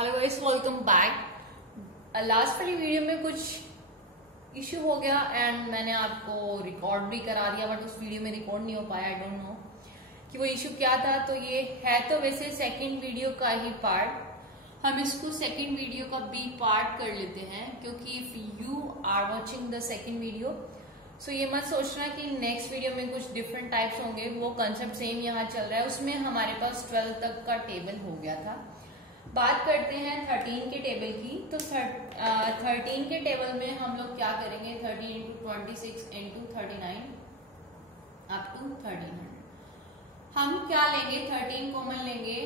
Hello guys, welcome back. Last वाली video में कुछ इश्यू हो गया एंड मैंने आपको रिकॉर्ड भी करा दिया, बट उस वीडियो में रिकॉर्ड नहीं हो पाया। आई डोंट नो कि वो इश्यू क्या था। तो ये है तो वैसे सेकंड वीडियो का ही पार्ट। हम इसको सेकंड वीडियो का बी पार्ट कर लेते हैं, क्योंकि if you are watching the second video so ये मत सोचना कि नेक्स्ट वीडियो में कुछ डिफरेंट टाइप्स होंगे। वो कंसेप्ट सेम यहाँ चल रहा है। उसमें हमारे पास 12 तक का टेबल हो गया था। बात करते हैं 13 के टेबल की। तो 13 के टेबल में हम लोग क्या करेंगे, 13 इंटू 26 इंटू 39 अप टू 1300। हम क्या लेंगे, 13 कॉमन लेंगे,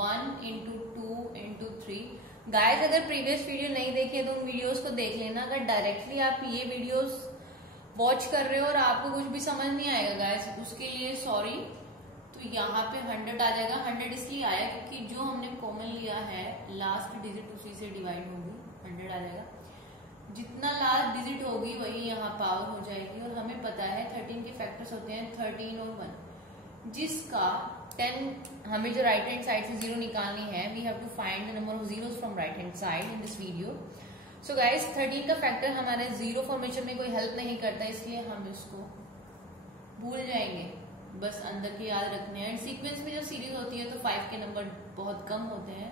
1 इंटू 2 इंटू 3। गाइज अगर प्रीवियस वीडियो नहीं देखे तो उन वीडियोस को देख लेना। अगर डायरेक्टली आप ये वीडियोस वॉच कर रहे हो और आपको कुछ भी समझ नहीं आएगा गाइज, उसके लिए सॉरी। तो यहाँ पे 100 आ जाएगा। 100 इसलिए आया क्योंकि जो हमने कॉमन लिया है लास्ट डिजिट उसी से डिवाइड होगी, 100 आ जाएगा। जितना लास्ट डिजिट होगी वही यहाँ पावर हो जाएगी। और हमें पता है 13 के फैक्टर्स होते हैं 13 और 1, जिसका 10 हमें जो राइट हैंड साइड से 0 निकालनी है। We have to find the number of zeros from right hand side in this video. So guys 13 का फैक्टर हमारे जीरो फॉर्मेशन में कोई हेल्प नहीं करता, इसलिए हम इसको भूल जाएंगे। बस अंदर के याद रखने हैं। सीक्वेंस में जो सीरीज होती है तो 5 के नंबर बहुत कम होते हैं,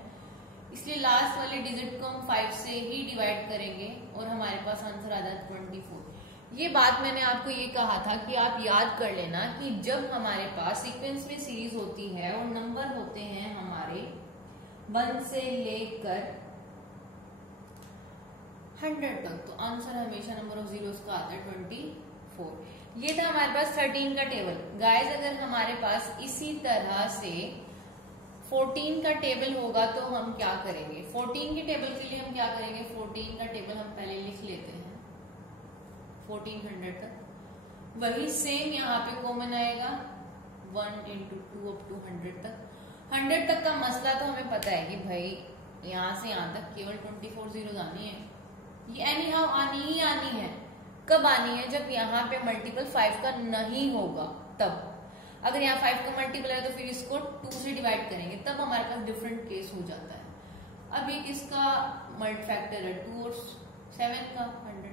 इसलिए लास्ट वाले डिजिट को हम 5 से ही डिवाइड करेंगे और हमारे पास आंसर आ जाता है 24। ये बात मैंने आपको ये कहा था कि आप याद कर लेना कि जब हमारे पास सीक्वेंस में सीरीज होती है और नंबर होते हैं हमारे 1 से लेकर 100 तक, तो आंसर हमेशा नंबर ऑफ जीरोस का आता है 24। ये था हमारे पास 13 का टेबल। गाइज अगर हमारे पास इसी तरह से 14 का टेबल होगा तो हम क्या करेंगे, 14 के टेबल के लिए हम क्या करेंगे, 14 का टेबल हम पहले लिख लेते हैं 1400 तक। वही सेम यहाँ पे कॉमन आएगा 1 इंटू 2 अप टू 100 तक। 100 तक का मसला तो हमें पता है कि भाई यहाँ से यहाँ तक केवल 24 जीरो आनी है। ये एनी हाउ आनी ही आनी है। कब आनी है, जब यहाँ पे मल्टीपल 5 का नहीं होगा तब। अगर यहाँ 5 का मल्टीपल है तो फिर इसको 2 से डिवाइड करेंगे, तब हमारे पास डिफरेंट केस हो जाता है। अब ये किसका मल्ट फैक्टर है, 2 और 7 का 100।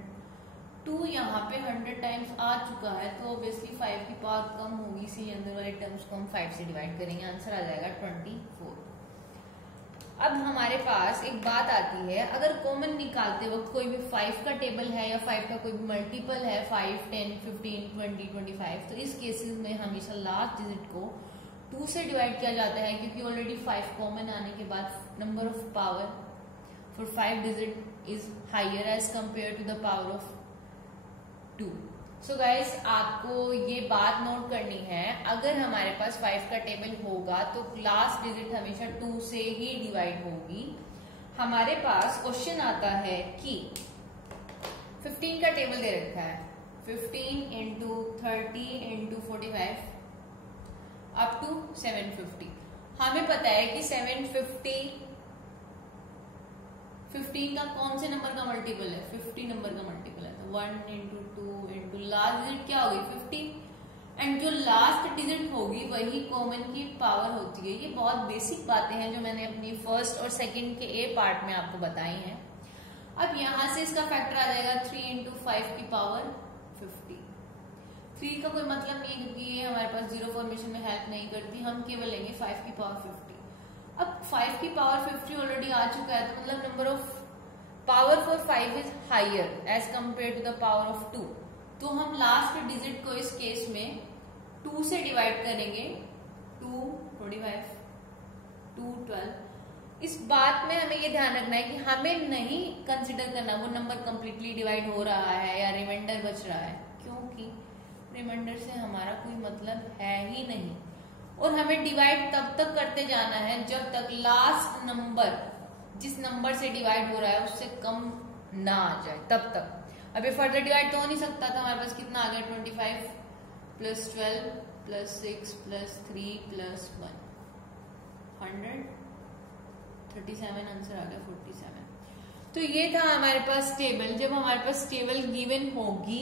2 यहाँ पे 100 टाइम्स आ चुका है तो ऑब्वियसली 5 की पावर कम होगी, इसीलिए अंदर वाले टर्म्स को हम 5 से डिवाइड करेंगे। आंसर आ जाएगा 24। अब हमारे पास एक बात आती है, अगर कॉमन निकालते वक्त कोई भी 5 का टेबल है या 5 का कोई भी मल्टीपल है, 5, 10, 15, 20, 25, तो इस केसेस में हमेशा लास्ट डिजिट को 2 से डिवाइड किया जाता है, क्योंकि ऑलरेडी 5 कॉमन आने के बाद number of power for 5 digit is higher as compare to the power of 2। So guys आपको ये बात नोट करनी है, अगर हमारे पास 5 का टेबल होगा तो लास्ट डिजिट हमेशा 2 से ही डिवाइड होगी। हमारे पास क्वेश्चन आता है कि 15 का टेबल दे रखा है, 15 इंटू 30 इंटू 45 अप टू 750। हमें पता है कि 750 15 का कौन से नंबर का मल्टीपल है, 50 नंबर का मल्टीपल है। तो 1 इंटू 2 इंटू लास्ट डिजिट क्या होगी 50, एंड जो लास्ट डिजिट होगी वही कॉमन की पावर होती है। ये बहुत बेसिक बातें हैं जो मैंने अपनी फर्स्ट और सेकंड के ए पार्ट में आपको बताई हैं। अब यहां से इसका फैक्टर आ जाएगा 3 इंटू 5 की पावर 50। 3 का कोई मतलब नहीं है क्योंकि ये हमारे पास जीरो फॉर्मेशन में हेल्प नहीं करती, हम केवल लेंगे 5 की पावर 50। अब 5 की पावर 50 ऑलरेडी आ चुका है, तो मतलब number of power for 5 is higher as compare to the power of 2। तो हम लास्ट डिजिट को इस केस में 2 से डिवाइड करेंगे, 2 25 2 12। इस बात में हमें ये ध्यान रखना है कि हमें नहीं कंसिडर करना वो नंबर कंप्लीटली डिवाइड हो रहा है या रिमाइंडर बच रहा है, क्योंकि रिमाइंडर से हमारा कोई मतलब है ही नहीं। और हमें डिवाइड तब तक करते जाना है जब तक लास्ट नंबर जिस नंबर से डिवाइड हो रहा है उससे कम ना आ जाए, तब तक। अभी फर्दर डिवाइड तो हो नहीं सकता था। हमारे पास कितना आ गया, 25 plus 12 plus 6 plus 3 plus 1 100 37, answer आ गया 47। तो ये था हमारे पास टेबल। जब हमारे पास टेबल गिवन होगी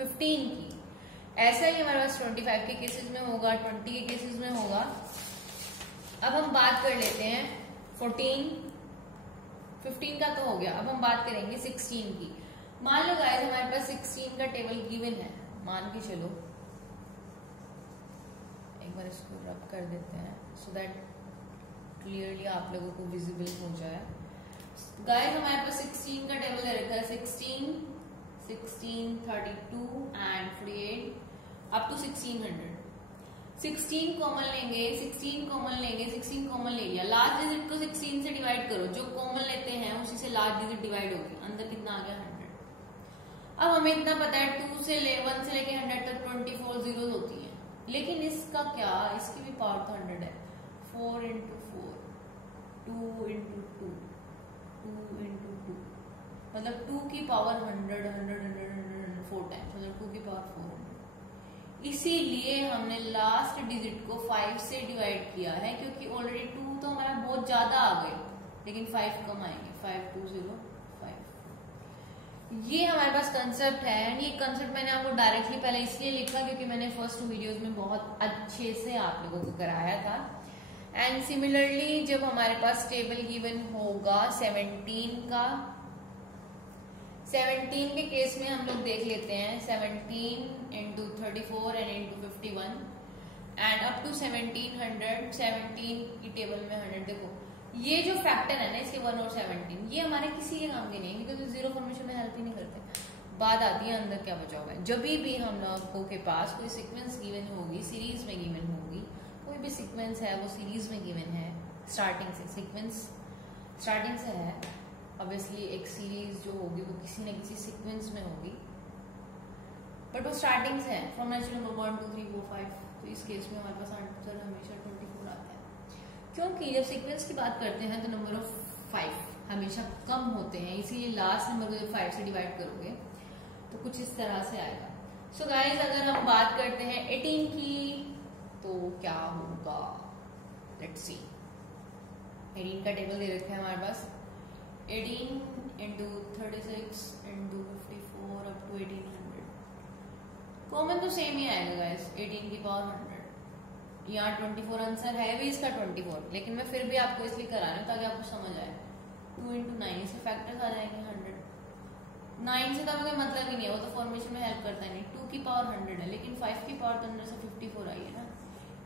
15 की, ऐसा ही हमारे पास 25 के केसेस में होगा, 20 के केसेस में होगा। अब हम बात कर लेते हैं 14 15 का तो हो गया। अब हम बात करेंगे 16 की। मान लो गाइस हमारे पास 16 का टेबल गिवन है, मान के चलो, एक बार इसको रब कर देते हैं सो दैट क्लियरली आप लोगों को विजिबल हो जाए। गाइस हमारे पास 16 का टेबल दे रखा है, 16, 32 एंड 48 अप टू 1600। 16 कॉमन लेंगे, 16 कॉमन लेंगे, 16 कॉमन ले लिया, लास्ट डिजिट को 16 से डिवाइड करो, जो कॉमन लेते हैं उसी से लास्ट डिजिट डिवाइड होगी, अंदर कितना आ गया 100। अब हमें इतना पता है 1 से लेके 100 तक 24 जीरोस होती हैं, लेकिन इसका क्या, इसकी भी पावर तो 100 है। 4 इंटू 4, 2 इंटू 2, 2 इंटू 2, मतलब 2 की पावर 100, 100, 100, 100, 4 टाइम्स, मतलब 2 की पावर 400। इसीलिए हमने लास्ट डिजिट को 5 से डिवाइड किया है, क्योंकि ऑलरेडी 2 तो हमारा बहुत ज्यादा आ गए, लेकिन 5 कम आएंगे, 5205। ये हमारे पास कंसेप्ट है, एंड ये कंसेप्ट मैंने आपको डायरेक्टली पहले इसलिए लिखा क्योंकि मैंने फर्स्ट 2 वीडियोस में बहुत अच्छे से आप लोगों को कराया था। एंड सिमिलरली जब हमारे पास टेबल गिवन होगा 17 का, 17 के केस में हम लोग देख लेते हैं 17 into 34 and into 51 and up to 1700। 17 की टेबल में 100, देखो ये जो फैक्टर है ना इसके 1 और 17, ये हमारे किसी के काम के नहीं है, क्योंकि जीरो फॉर्मेशन में हेल्प ही नहीं करते। बात आती है अंदर क्या बचा हुआ है। जब भी हम लोगों के पास कोई सीक्वेंस गिवन होगी, सीरीज में गिवन होगी, कोई भी सीक्वेंस है वो सीरीज में गिवन है, स्टार्टिंग से सीक्वेंस स्टार्टिंग से है, ऑब्वियसली एक सीरीज जो होगी वो किसी न किसी सीक्वेंस में होगी, बट वो स्टार्टिंग से है, फ्रॉम नेचुरल नंबर 1 2 3 4 5। तो इस केस में हमारे पास आंसर हमेशा 24 आता है, क्योंकि जब सीक्वेंस की बात करते हैं तो नंबर ऑफ 5 हमेशा कम होते हैं, इसीलिए लास्ट नंबर को जब 5 से डिवाइड करोगे तो कुछ इस तरह से आएगा। सो गाइज अगर हम बात करते हैं 18 की तो क्या होगा, लेट्स सी। 18 का टेबल दे रखा है हमारे पास, 18 into 36 into 54 up to 1800। Common तो सेम ही आएगा गाइस, 18 की पावर 100। यहाँ 24 आंसर है भी इसका 24, लेकिन मैं फिर भी आपको इसलिए करा रहा हूँ ताकि आपको समझ आए। 2 इंटू 9 से फैक्टर्स आ जाएंगे 100। 9 से तो हमें कोई मतलब ही नहीं है, वो तो फॉर्मेशन में हेल्प करता है नहीं। 2 की पावर 100 है, लेकिन 5 की पावर तो अंदर से 54 आई है ना,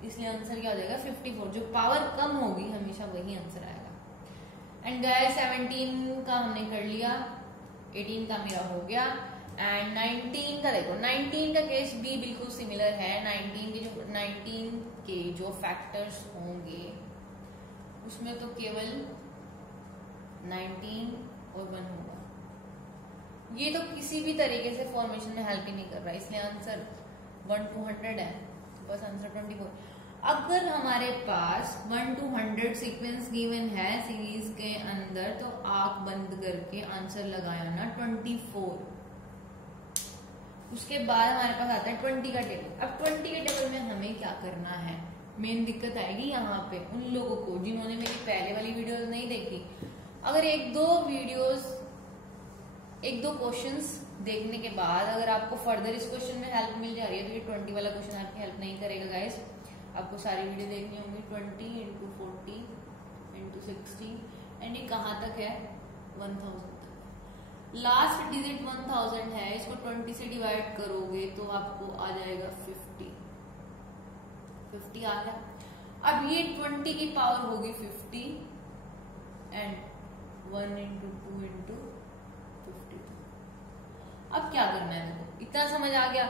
इसलिए आंसर क्या हो जाएगा 54। जो पावर कम होगी हमेशा वही आंसर आएगा। एंड गाइस 17 का हमने कर लिया, 18 का मेरा हो गया, एंड 19 का देखो, 19 का केस भी बिल्कुल सिमिलर है। 19 के जो फैक्टर्स होंगे उसमें तो केवल 19 और 1 होगा। ये तो किसी भी तरीके से फॉर्मेशन में हेल्प ही नहीं कर रहा, इसलिए आंसर 1 to 100 है, बस आंसर 24। अगर हमारे पास 1 to 100 सीक्वेंस गिवन है सीरीज के अंदर, तो आंख बंद करके आंसर लगाया ना 24। उसके बाद हमारे पास आता है 20 का टेबल। अब 20 के टेबल में हमें क्या करना है, मेन दिक्कत आएगी यहाँ पे उन लोगों को जिन्होंने मेरी पहले वाली वीडियोस नहीं देखी। अगर एक दो क्वेश्चंस देखने के बाद अगर आपको फर्दर इस क्वेश्चन में हेल्प मिल जा रही है, तो ये 20 वाला क्वेश्चन आपकी हेल्प नहीं करेगा गाइस। आपको सारी वीडियो देखनी होंगी, 20 इंटू 40 इंटू 60, एंड ये कहाँ तक है 1000 तक। लास्ट डिजिट 1000 है, इसको 20 से डिवाइड करोगे तो आपको आ जाएगा 50 आ गया। अब ये 20 की पावर होगी 50 एंड 1 इंटू 2 इंटू 52। अब क्या करना है, देखो इतना समझ आ गया।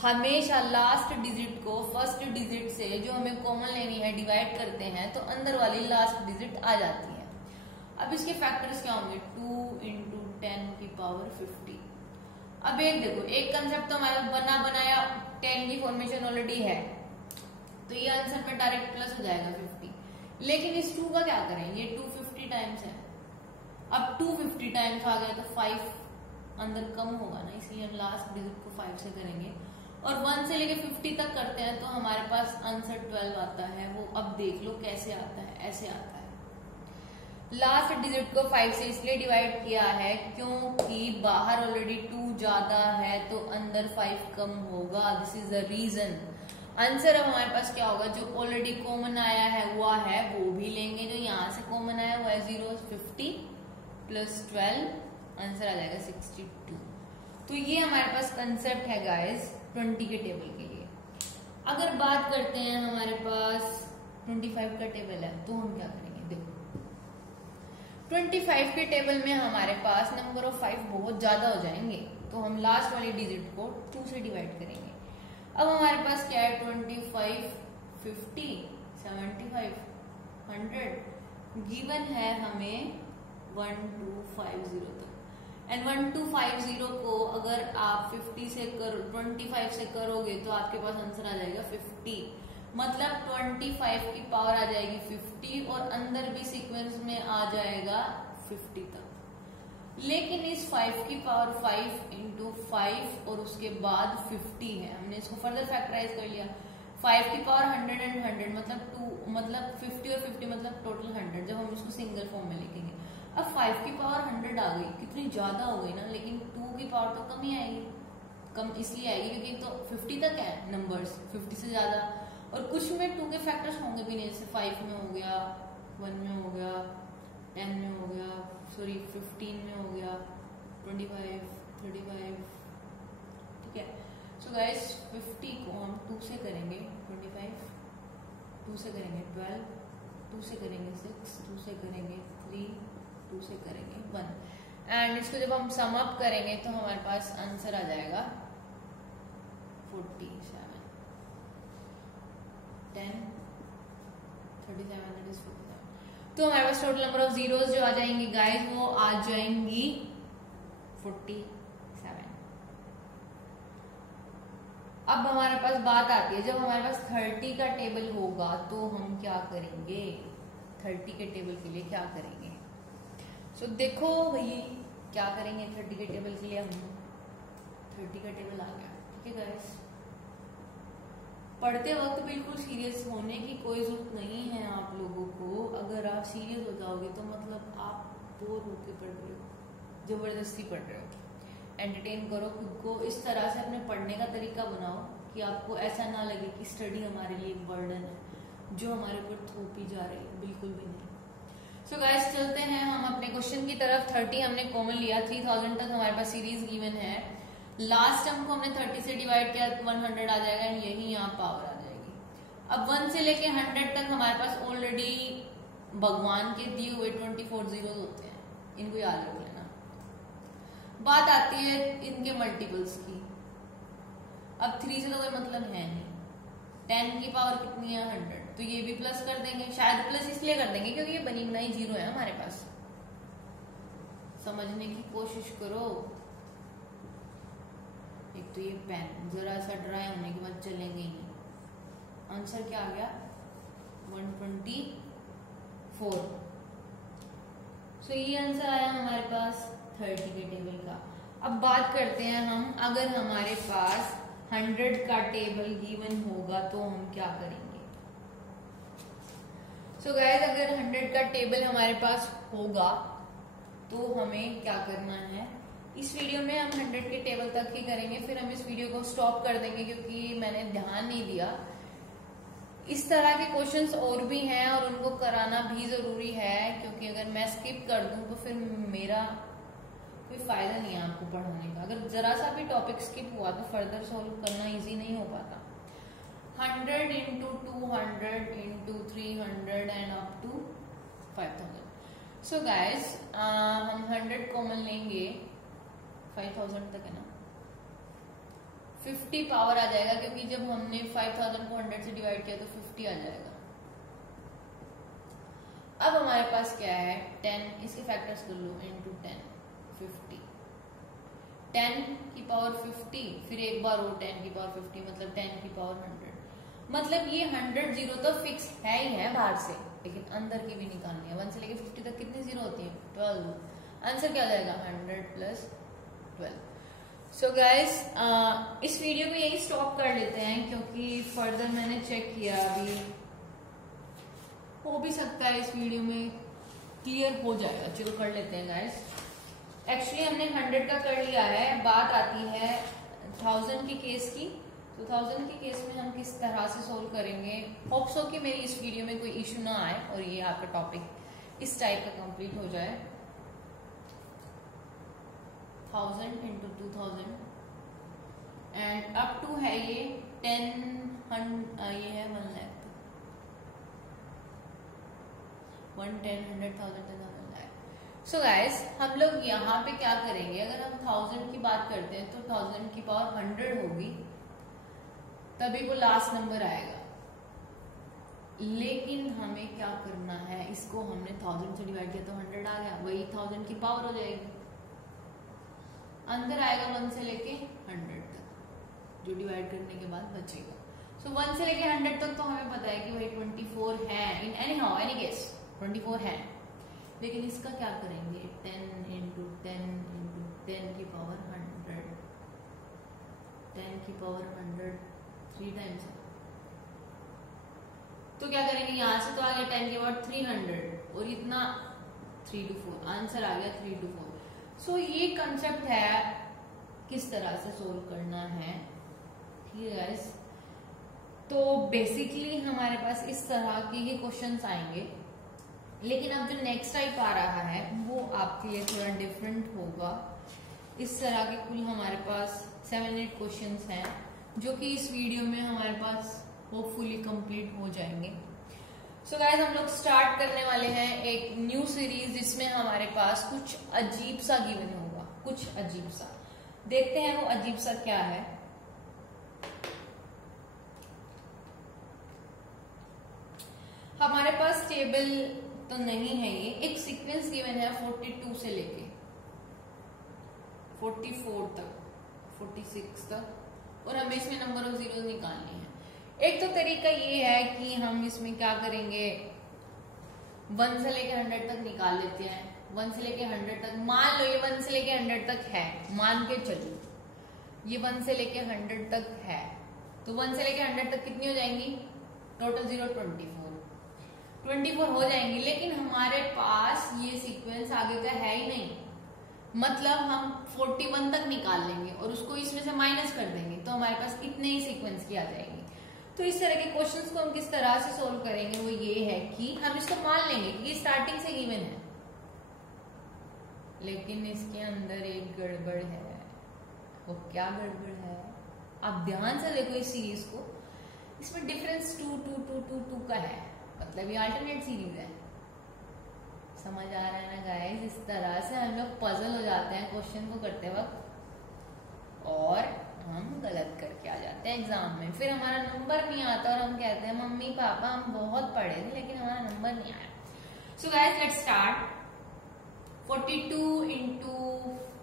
हमेशा लास्ट डिजिट को फर्स्ट डिजिट से जो हमें कॉमन लेनी है डिवाइड करते हैं तो अंदर वाली लास्ट डिजिट आ जाती है। अब इसके फैक्टर्स क्या होंगे, 2 इंटू 10 की पावर 50। अब एक देखो, एक कंसेप्ट तो हमारा बना बनाया 10 की फॉर्मेशन ऑलरेडी है, तो ये आंसर में डायरेक्ट प्लस हो जाएगा 50। लेकिन इस 2 का क्या करें, ये 250 टाइम्स है। अब 250 टाइम्स आ गया तो 5 अंदर कम होगा ना, इसलिए हम लास्ट डिजिट को 5 से करेंगे और 1 से लेके 50 तक करते हैं तो हमारे पास आंसर 12 आता है। वो अब देख लो कैसे आता है, ऐसे आता है। लास्ट डिजिट को 5 से इसलिए डिवाइड किया है क्योंकि बाहर ऑलरेडी 2 ज्यादा है तो अंदर 5 कम होगा, this is the reason. Answer अब हमारे पास क्या होगा, जो ऑलरेडी कॉमन आया है वो है वो भी लेंगे, जो यहाँ से कॉमन आया वो है 0 50 प्लस 12, आंसर आ जाएगा 62। तो ये हमारे पास कंसेप्ट है गाइस 20 के टेबल के लिए। अगर बात करते हैं हमारे पास 25 का टेबल है तो हम क्या करेंगे, देखो 25 के टेबल में हमारे पास नंबर ऑफ 5 बहुत ज्यादा हो जाएंगे, तो हम लास्ट वाली डिजिट को 2 से डिवाइड करेंगे। अब हमारे पास क्या है 25, 50, 75, 100 गिवन है हमें 1250 तक। एंड 1250 को अगर आप 25 से करोगे तो आपके पास आंसर आ जाएगा 50, मतलब 25 की पावर आ जाएगी 50 और अंदर भी सीक्वेंस में आ जाएगा 50 तक। लेकिन इस 5 की पावर 5 इंटू 5 और उसके बाद 50 है, हमने इसको फर्दर फैक्टराइज कर लिया। 5 की पावर 100 एंड 100 मतलब 2, मतलब 50 और 50 मतलब टोटल 100 जब हम इसको सिंगल फॉर्म में लिखेंगे। अब 5 की पावर 100 आ गई, कितनी ज्यादा हो गई ना, लेकिन 2 की पावर तो कम ही आएगी। कम इसलिए आएगी क्योंकि तो 50 तक है नंबर्स, 50 से ज्यादा, और कुछ में 2 के फैक्टर्स होंगे भी नहीं, जैसे 5 में हो गया, 1 में हो गया, 10 में हो गया, सॉरी 15 में हो गया, 25, 35, ठीक है। सो गाइस 50 को हम 2 से करेंगे 25, 2 से करेंगे 12, 2 से करेंगे 6, 2 से करेंगे 3, 2 से करेंगे 1, एंड इसको जब हम सम अप करेंगे तो हमारे पास आंसर आ जाएगा 47, 10, 37, that is 47। तो हमारे पास टोटल नंबर ऑफ जीरोस जो आ जाएंगी गाइस वो आ जाएंगी 47। अब हमारे पास बात आती है, जब हमारे पास 30 का टेबल होगा तो हम क्या करेंगे, 30 के टेबल के लिए क्या करेंगे। सो देखो भाई क्या करेंगे 30 के टेबल के लिए, हम 30 का टेबल आ गया, ठीक है गाइस। पढ़ते वक्त बिल्कुल सीरियस होने की कोई जरूरत नहीं है आप लोगों को। अगर आप सीरियस हो जाओगे तो मतलब आप बोर होके पढ़ रहे हो, जबरदस्ती पढ़ रहे हो। एंटरटेन करो खुद को, इस तरह से अपने पढ़ने का तरीका बनाओ कि आपको ऐसा ना लगे कि स्टडी हमारे लिए एक बर्डन है जो हमारे ऊपर थोपी जा रही है, बिल्कुल भी नहीं। सो गाइस चलते हैं हम अपने क्वेश्चन की तरफ। 30 हमने कॉमन लिया, 3000 तक हमारे पास सीरीज गिवन है। लास्ट टर्म को हमने 30 से डिवाइड किया 100 आ जाएगा, एंड यही यहाँ पावर आ जाएगी। अब 1 से लेके 100 तक हमारे पास ऑलरेडी भगवान के दिए हुए 24 जीरो होते हैं, इनको याद रख लेना। बात आती है इनके मल्टीपल्स की। अब 3 से तो कोई मतलब है नहीं, 10 की पावर कितनी है 100, तो ये भी प्लस कर देंगे। शायद प्लस इसलिए कर देंगे क्योंकि ये बनी बनाई जीरो है हमारे पास। समझने की कोशिश करो। एक तो ये पेन जरा सा ड्राई होने के बाद चलेंगे ही नहीं। आंसर क्या आ गया 124। सो ये आंसर आया हमारे पास 30 के टेबल का। अब बात करते हैं हम, अगर हमारे पास 100 का टेबल गिवन होगा तो हम क्या करेंगे। सो गाइस अगर 100 का टेबल हमारे पास होगा तो हमें क्या करना है, इस वीडियो में हम 100 के टेबल तक ही करेंगे, फिर हम इस वीडियो को स्टॉप कर देंगे क्योंकि मैंने ध्यान नहीं दिया। इस तरह के क्वेश्चंस और भी हैं और उनको कराना भी जरूरी है, क्योंकि अगर मैं स्किप कर दूं तो फिर मेरा कोई फायदा नहीं है आपको पढ़ाने का। अगर जरा सा भी टॉपिक स्किप हुआ तो फर्दर सॉल्व करना इजी नहीं हो पाता। 100 into 200 into 300 and up to 5000। So guys हम 100 कॉमन लेंगे, 5000 तक है ना, 50 पावर आ जाएगा क्योंकि जब हमने 5000 को 100 से डिवाइड किया तो 50 आ जाएगा। अब हमारे पास क्या है 10, इसके फैक्टर्स कर लो, इंटू 10 50, 10 की पावर 50, फिर एक बार और 10 की पावर 50 मतलब 10 की पावर 100। मतलब ये 100 जीरो तो फिक्स है ही है बाहर से, लेकिन अंदर की भी निकालनी है। 1 से लेके 50 तक कितनी जीरो होती है 12। आंसर क्या आ जाएगा 100 प्लस 12। सो गाइस इस वीडियो को यही स्टॉप कर लेते हैं क्योंकि फर्दर मैंने चेक किया, अभी हो भी सकता है इस वीडियो में क्लियर हो जाएगा। चलो कर लेते हैं गाइस। एक्चुअली हमने 100 का कर लिया है, बात आती है 1000 की केस की। तो 1000 के केस में हम किस तरह से सोल्व करेंगे। होप सो कि मेरी इस वीडियो में कोई इश्यू ना आए और ये आपका टॉपिक इस टाइप का कंप्लीट हो जाए। 1000 इंटू 2000 एंड अप टू है ये 10 ये है 1 लाख 110 सो गाइस हम लोग यहाँ पे क्या करेंगे, अगर हम 1000 की बात करते हैं तो 1000 की पावर 100 होगी तभी वो लास्ट नंबर आएगा। लेकिन हमें क्या करना है, इसको हमने 1000 से डिवाइड किया तो 100 आ गया, वही 1000 की पावर हो जाएगी। अंदर आएगा 1 से लेके 100 तक जो डिवाइड करने के बाद बचेगा। सो 1 से लेके 100 तक तो हमें पता है कि वही 24 है इन एनी केस 24 है। लेकिन इसका क्या करेंगे, 10 इंटू 10 की पावर 100, 10 की पावर 100 3 टाइम्स है तो क्या करेंगे, यहां से तो आ गया 10 की पावर 300 और इतना 3 to 4 आंसर आ गया 3 to 4। सो ये कंसेप्ट है किस तरह से सोल्व करना है, ठीक है गाइस। तो बेसिकली हमारे पास इस तरह के ये क्वेश्चंस आएंगे, लेकिन अब जो नेक्स्ट टाइप आ रहा है वो आपके लिए थोड़ा डिफरेंट होगा। इस तरह के कुल हमारे पास 7-8 क्वेश्चंस हैं जो कि इस वीडियो में हमारे पास होपफुली कंप्लीट हो जाएंगे। सो गाइस हम लोग स्टार्ट करने वाले हैं एक न्यू सीरीज जिसमें हमारे पास कुछ अजीब सा गिवन होगा, कुछ अजीब सा। देखते हैं वो अजीब सा क्या है। हमारे पास टेबल तो नहीं है, ये एक सीक्वेंस गिवन है 42 से लेके 44 तक 46 तक और हमें इसमें नंबर ऑफ जीरोस निकालनी है। एक तो तरीका ये है कि हम इसमें क्या करेंगे, 1 से लेके 100 तक निकाल लेते हैं। 1 से लेके 100 तक मान लो ये 1 से लेके 100 तक है, मान के चलो ये 1 से लेके 100 तक है तो 1 से लेके 100 तक कितनी हो जाएंगी, टोटल 0 24 हो जाएंगी। लेकिन हमारे पास ये सीक्वेंस आगे का है ही नहीं, मतलब हम 41 तक निकाल लेंगे और उसको इसमें से माइनस कर देंगे तो हमारे पास इतने ही सीक्वेंस की आ जाएंगी। तो इस तरह के क्वेश्चंस को हम किस तरह से सोल्व करेंगे वो ये है कि हम इसको मान लेंगे कि ये स्टार्टिंग से गिवन है, लेकिन इसके अंदर एक गड़बड़ है। वो क्या गड़बड़ है, आप ध्यान से देखो इस सीरीज को, इसमें डिफरेंस 2 2 2 2 2 का है, मतलब ये अल्टरनेट सीरीज है। समझ आ रहा है ना गाइस, इस तरह से हम लोग पजल हो जाते हैं क्वेश्चन को करते वक्त और हम गलत करके आ जाते हैं एग्जाम में। फिर हमारा नंबर नहीं आता और हम कहते हैं मम्मी पापा हम बहुत पढ़े थे लेकिन हमारा नंबर नहीं आया। So guys let's start. 42 into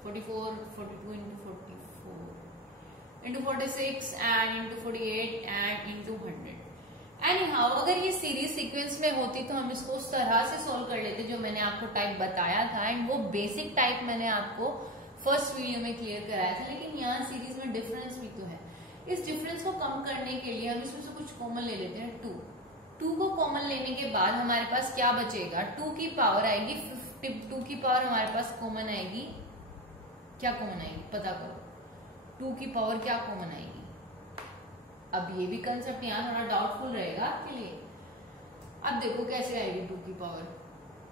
44, 42 into 44 into 46 and into 48 and into 100। Anyhow अगर ये सीरीज सीक्वेंस में होती तो हम इसको उस तरह से सोल्व कर लेते जो मैंने आपको टाइप बताया था, एंड वो बेसिक टाइप मैंने आपको फर्स्ट वीडियो में क्लियर कराया था। लेकिन यहाँ सीरीज में डिफरेंस भी तो है, इस डिफरेंस को कम करने के लिए हम इसमें से कुछ कॉमन ले लेते हैं 2 को कॉमन लेने के बाद हमारे पास क्या बचेगा, 2 की पावर आएगी 52 की पावर हमारे पास कॉमन आएगी, क्या कॉमन आएगी पता करो, 2 की पावर क्या कॉमन आएगी। अब ये भी कंसेप्ट यहाँ थोड़ा डाउटफुल रहेगा आपके लिए। अब देखो कैसे आएगी 2 की पावर,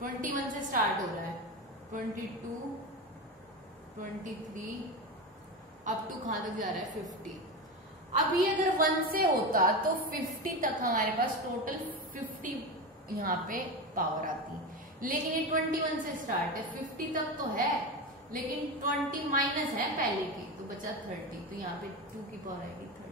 21 से स्टार्ट हो रहा है, 22 23 अप टू कहां तक जा रहा है 50। अब ये अगर 1 से होता तो 50 तक हमारे पास टोटल 50 यहाँ पे पावर आती, लेकिन ये 21 से स्टार्ट है, 50 तक तो है लेकिन 20 माइनस है पहले की तो बचा 30, तो यहाँ पे 2 की पावर आएगी 30।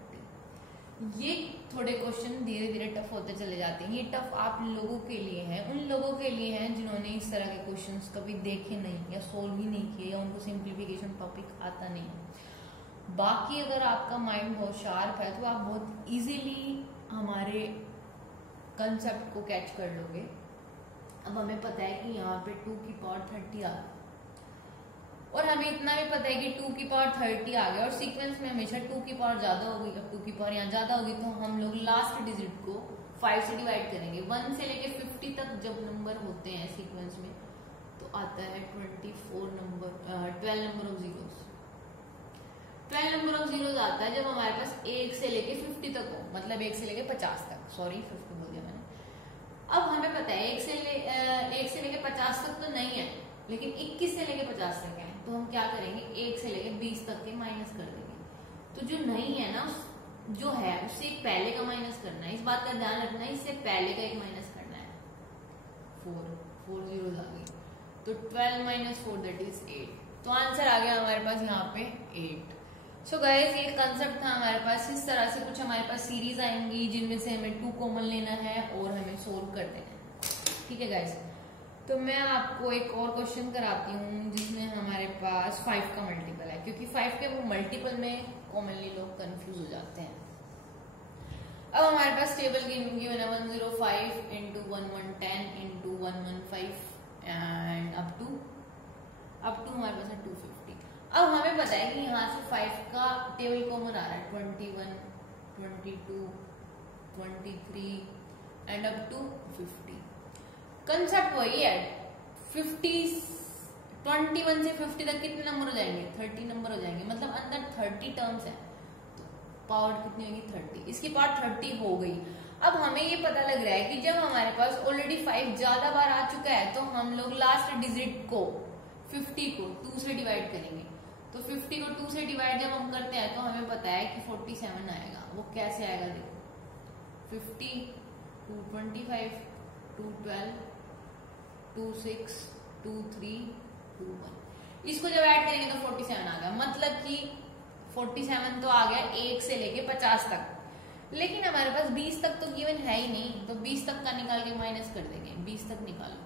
ये थोड़े क्वेश्चन धीरे धीरे टफ होते चले जाते हैं। ये टफ आप लोगों के लिए है, उन लोगों के लिए है जिन्होंने इस तरह के क्वेश्चंस कभी देखे नहीं या सोल्व ही नहीं किए या उनको सिंप्लीफिकेशन टॉपिक आता नहीं। बाकी अगर आपका माइंड बहुत शार्प है तो आप बहुत इजीली हमारे कंसेप्ट को कैच कर लोगे। अब हमें पता है कि यहाँ पे 2 की पावर 30 आ गई और हमें इतना भी पता है कि 2 की पावर 30 आ गया और सीक्वेंस में हमेशा 2 की पावर ज्यादा होगी। अब 2 की पावर यहाँ ज्यादा होगी तो हम लोग लास्ट डिजिट को 5 से डिवाइड करेंगे। 1 से लेके 50 तक जब नंबर होते हैं सीक्वेंस में तो आता है 12 number of zeros. 12 number of zeros आता है जब हमारे पास 1 से लेके 50 तक हो, मतलब 1 से लेके 50 तक, सॉरी 50 बोल दिया मैंने। अब हमें पता है 1 से लेके 50 तक तो नहीं है, लेकिन 21 से लेके 50 तक है, तो हम क्या करेंगे 1 से लेके 20 तक के माइनस कर देंगे। तो जो नहीं है ना जो है उससे एक पहले का माइनस करना है, इस बात का ध्यान रखना है, इससे पहले का एक माइनस करना है। 4 जीरो आ गई, तो 12 माइनस 4 दैट इज 8। तो आंसर आ गया हमारे पास यहाँ पे 8। सो गाइस ये कंसेप्ट था हमारे पास। इस तरह से कुछ हमारे पास सीरीज आएंगी जिनमें से हमें 2 कॉमन लेना है और हमें सोल्व कर देना है। ठीक है गाइस, तो मैं आपको एक और क्वेश्चन कराती हूँ जिसमें हमारे पास 5 का मल्टीपल है, क्योंकि 5 के वो मल्टीपल में कॉमनली लोग कंफ्यूज हो जाते हैं। अब हमारे पास टेबल गिवन है 105 into 1110 into 115 and up to हमारे पास है 250। अब हमें पता है कि यहाँ से 5 का टेबल कॉमन आ रहा है 21, 22, 23 एंड अप टू 50। कंसेप्ट वही है, 21 से 50 तक कितने नंबर हो जाएंगे 30 नंबर हो जाएंगे, मतलब अंदर 30 टर्म्स है, तो पावर कितनी होगी 30। इसकी पावर 30 हो गई। अब हमें ये पता लग रहा है कि जब हमारे पास ऑलरेडी 5 ज्यादा बार आ चुका है तो हम लोग लास्ट डिजिट को 50 को 2 से डिवाइड करेंगे। तो 50 को 2 से डिवाइड जब हम करते हैं तो हमें पता है कि 47 आएगा। वो कैसे आएगा देखो, 50, 225, 212, 26, 23, 21, इसको जब ऐड करेंगे तो 47 आ गया। मतलब कि 47 तो आ गया 1 से लेके 50 तक, लेकिन हमारे पास 20 तक तो गिवन है ही नहीं, तो 20 तक का निकाल के माइनस कर देंगे। 20 तक निकालो,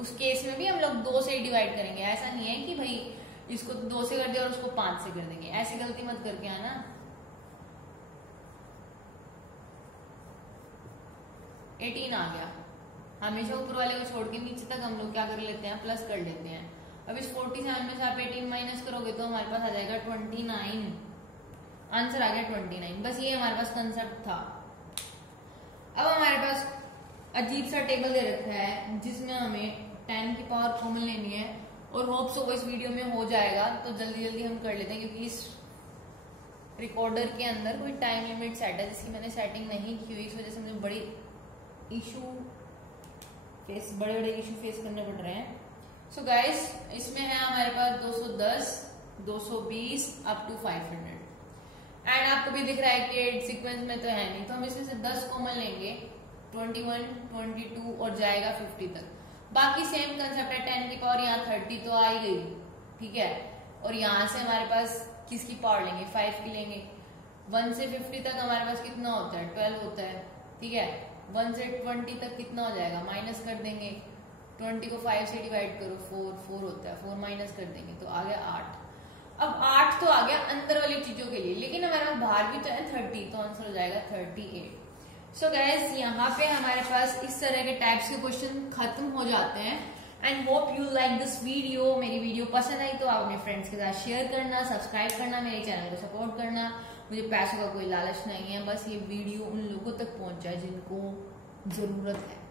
उस केस में भी हम लोग 2 से डिवाइड करेंगे। ऐसा नहीं है कि भाई इसको 2 से कर दिया और उसको 5 से कर देंगे, ऐसी गलती मत करके आना। 18 आ गया। हमेशा ऊपर वाले को छोड़ के नीचे तक हम लोग क्या कर लेते हैं, प्लस कर लेते हैं। अब इस 47 में से आप 18 माइनस करोगे तो हमारे पास आ जाएगा 29। आंसर आ गया 29। बस ये हमारे पास कंसेप्ट था। अब हमारे पास अजीब सा टेबल दे रखा है जिसमें हमें 10 की पावर कॉमन लेनी है, और होप सो इस वीडियो में हो जाएगा, तो जल्दी जल्दी हम कर लेते हैं क्योंकि इस रिकॉर्डर के अंदर कोई टाइम लिमिट सेट है जिसकी मैंने सेटिंग नहीं की हुई, इस वजह से मुझे बड़े बड़े इशू फेस करने पड़ रहे हैं। सो गाइस इसमें है हमारे पास 210, 220 अप टू 500 एंड आपको भी दिख रहा है कि 8 सीक्वेंस में तो है नहीं, तो हम इसमें से 10 कॉमन लेंगे, 21, 22 और जाएगा 50 तक। बाकी सेम कंसेप्ट है, 10 की पावर यहाँ 30 तो आ ही गई, ठीक है। और यहाँ से हमारे पास किसकी पावर लेंगे, 5 की लेंगे। 1 से 50 तक हमारे पास कितना होता है, 12 होता है, ठीक है। 1 से 20 तक कितना हो जाएगा, माइनस कर देंगे। 20 को 5 से डिवाइड करो, 4 होता है, 4 माइनस कर देंगे तो आ गया 8। अब 8 तो आ गया अंदर वाली चीजों के लिए, लेकिन हमारे पास बाहर भी तो है 30, तो आंसर हो जाएगा 38। सो गाइस यहाँ पे हमारे पास इस तरह के टाइप्स के क्वेश्चन खत्म हो जाते हैं। And hope you like this video. मेरी वीडियो पसंद आई तो आप अपने फ्रेंड्स के साथ शेयर करना, सब्सक्राइब करना, मेरे चैनल को सपोर्ट करना। मुझे पैसों का कोई लालच नहीं है, बस ये वीडियो उन लोगों तक पहुंच जाए जिनको जरूरत है।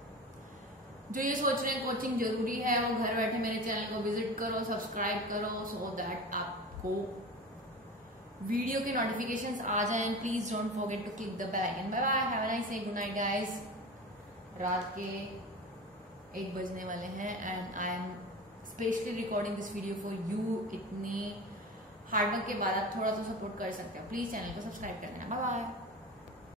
जो ये सोच रहे हैं कोचिंग जरूरी है, वो घर बैठे मेरे चैनल को विजिट करो, सब्सक्राइब करो, सो दैट आपको वीडियो के नोटिफिकेशंस आ जाएं। Please don't forget to click the bell icon. Bye bye, have a nice day, good night guys. रात के 1 बजने वाले हैं and I am specially recording this video for you. इतनी हार्डवर्क के बाद आप थोड़ा तो सपोर्ट कर सकते हैं, प्लीज चैनल को सब्सक्राइब करना है। Bye bye.